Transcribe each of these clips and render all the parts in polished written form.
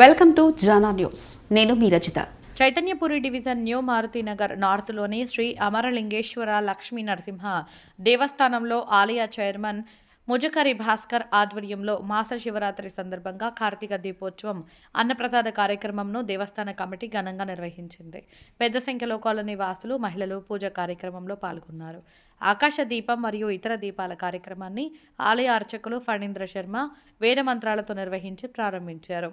Welcome to Jana news. నేను మీ Rajitha. Chaitanyapuri division new Maruthi Nagar నార్త్లోని Shri Amaralingeswara Lakshmi Narasimha దేవస్థానంలో ఆలయ చైర్మన్ ముజకరి భాస్కర్ ఆధ్వర్యంలో మాస శివరాత్రి సందర్భంగా కార్తీక దీపోత్సవం అన్నప్రసాద కార్యక్రమంను దేవస్థాన కమిటీ ఘనంగా నిర్వహించింది. పెద్ద సంఖ్యలో కాలనీ వాసులు, మహిళలు పూజ కార్యక్రమంలో పాల్గొన్నారు. ఆకాశ దీపం మరియు ఇతర దీపాల కార్యక్రమాన్ని ఆలయ అర్చకులు ఫణీంద్ర శర్మ వేద మంత్రాలతో నిర్వహించి ప్రారంభించారు.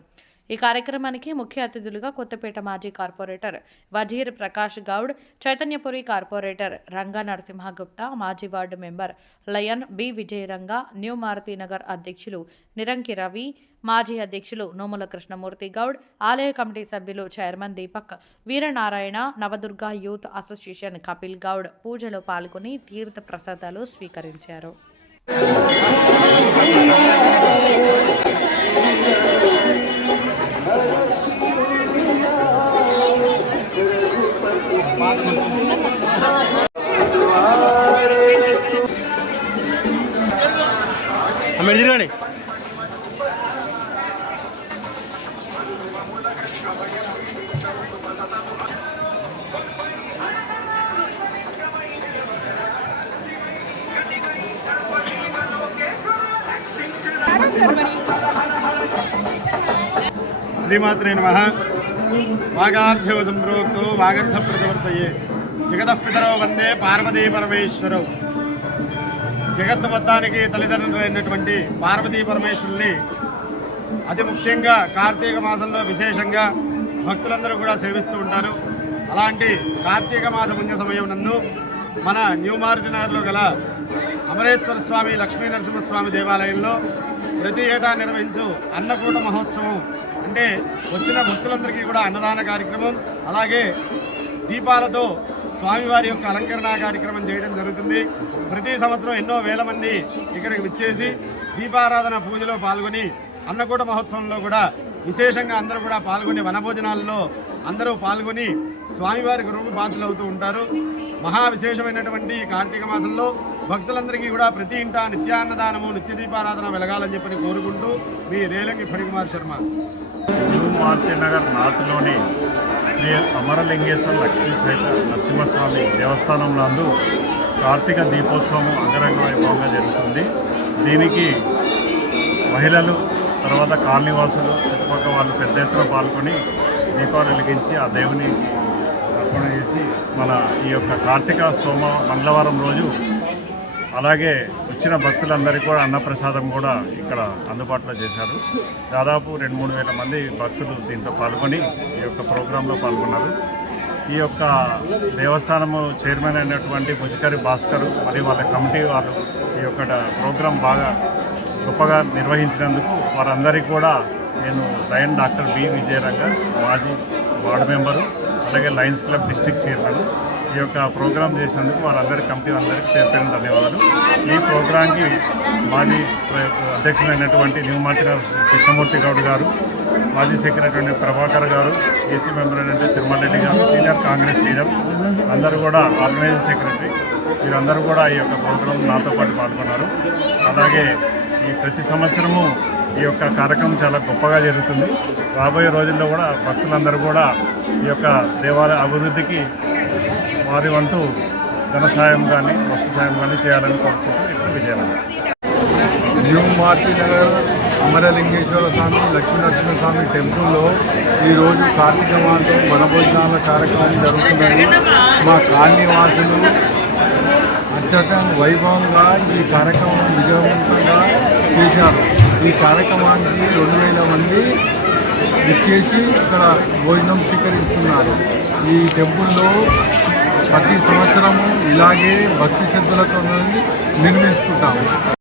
ఈ కార్యక్రమానికి ముఖ్య అతిథులుగా కొత్తపేట మాజీ కార్పొరేటర్ వజీర్ ప్రకాష్ గౌడ్, చైతన్యపురి కార్పొరేటర్ రంగా నరసింహ గుప్తా, మాజీ ward member lion B Vijayaranga, new Maruthinagar అధ్యక్షులు నిరంకి రవి, మాజీ అధ్యక్షులు నోముల కృష్ణమూర్తి గౌడ్, ఆలయ కమిటీ సభ్యులు chairman Deepak Veeranarayana, Navadurga youth association Kapil Goud పూజలో పాల్గొని తీర్థ ప్రసాదాలు స్వీకరించారు. శ్రీమాత్రే నమః. వాగార్థవ సంప్రోక్తో వాగర్థ ప్రతివర్తయే జగతః పితరో వందే పార్వతీ పరమేశ్వరౌ. జగత్తు మొత్తానికి తల్లిదండ్రులైనటువంటి పార్వతీ పరమేశ్వరుల్ని అతి ముఖ్యంగా కార్తీక మాసంలో విశేషంగా భక్తులందరూ కూడా సేవిస్తూ ఉంటారు. అలాంటి కార్తీక మాస పుణ్య సమయం నందు మన న్యూ మారుతినగర్లో గల అమరేశ్వర స్వామి లక్ష్మీ నరసింహస్వామి దేవాలయంలో ప్రతి ఏటా నిర్వహించు అన్నకూట మహోత్సవం అంటే వచ్చిన భక్తులందరికీ కూడా అన్నదాన కార్యక్రమం, అలాగే దీపాలతో స్వామివారి యొక్క అలంకరణ కార్యక్రమం చేయడం జరుగుతుంది. ప్రతి సంవత్సరం ఎన్నో వేల మంది ఇక్కడికి విచ్చేసి దీపారాధన పూజలో పాల్గొని అన్నకూట మహోత్సవంలో కూడా విశేషంగా అందరూ కూడా పాల్గొని వనభోజనాల్లో అందరూ పాల్గొని స్వామివారికి రూపపాత్రలు అవుతూ ఉంటారు. మహా విశేషమైనటువంటి కార్తీక మాసంలో భక్తులందరికీ కూడా ప్రతి ఇంటా నిత్యాన్నదానము, నిత్య దీపారాధన వెలగాలని చెప్పని కోరుకుంటూ మీ రేలంగి ఫణికుమార్ శర్మ. న్యూ మారుతినగర్ నార్త్లోని శ్రీ అమరలింగేశ్వర లక్ష్మీ సహిత నరసింహస్వామి దేవస్థానం నందు కార్తీక దీపోత్సవం అంగరంగ వైభవంగా జరుగుతుంది. దీనికి మహిళలు, తర్వాత కాలనీవాసులు, చుట్టుపక్కల వాళ్ళు పెద్ద ఎత్తున పాల్గొని దీపాలు వెలిగించి ఆ దేవుని అర్పణ చేసి మన ఈ యొక్క కార్తీక మంగళవారం రోజు అలాగే వచ్చిన భక్తులందరికీ కూడా అన్నప్రసాదం కూడా ఇక్కడ అందుబాటులో చేశారు. దాదాపు 2-3 వేల మంది భక్తులు దీంతో పాల్గొని ఈ యొక్క ప్రోగ్రాంలో పాల్గొన్నారు. ఈ యొక్క దేవస్థానము చైర్మన్ అయినటువంటి ముజకరి భాస్కర్ మరియు వాళ్ళ కమిటీ వాళ్ళు ఈ యొక్క ప్రోగ్రాం బాగా గొప్పగా నిర్వహించినందుకు వారందరికీ కూడా నేను లయన్ డాక్టర్ బి విజయరంగ, మాజీ వార్డు మెంబరు, అలాగే లయన్స్ క్లబ్ డిస్ట్రిక్ట్ చైర్మన్, ఈ యొక్క ప్రోగ్రాం చేసినందుకు వారందరి కమిటీ అందరికీ పేరు ధన్యవాదాలు. ఈ ప్రోగ్రాంకి మాజీ అధ్యక్షులైనటువంటి న్యూ మారుతినగర్ కృష్ణమూర్తి గౌడ్ గారు, మాజీ సెక్రటరీ ప్రభాకర్ గారు, ఏసీ మెంబర్ అయినటువంటి తిరుమల రెడ్డి గారు, సీనియర్ కాంగ్రెస్ లీడర్ అందరూ కూడా, ఆర్గనైజింగ్ సెక్రటరీ వీరందరూ కూడా ఈ యొక్క ప్రోగ్రాం నాతో పాటు పాల్గొన్నారు. అలాగే ఈ ప్రతి సంవత్సరము ఈ యొక్క కార్యక్రమం చాలా గొప్పగా జరుగుతుంది. రాబోయే రోజుల్లో కూడా భక్తులందరూ కూడా ఈ యొక్క దేవాలయ అభివృద్ధికి వారి వంతు ధన సాయం కానీ వస్తు సాయం కానీ చేయాలని కోరుకుంటూ ఇక్కడ విజయనగరం. న్యూ మారుతినగర్ అమరలింగేశ్వర స్వామి లక్ష్మీనరసింహ స్వామి టెంపుల్లో ఈరోజు కార్తీక మాసం వనభోజనాల కార్యక్రమం జరుగుతున్నది. మా కాలనీవాసులు అత్యంత వైభవంగా ఈ కార్యక్రమం విజయవంతంగా చేశారు. ఈ కార్యక్రమానికి 2,000 మంది విచ్చేసి ఇక్కడ భోజనం స్వీకరిస్తున్నారు. ఈ టెంపుల్లో ప్రతి సంవత్సరము ఇలాగే భక్తి శ్రద్ధలతో నిర్మించుకుంటాము.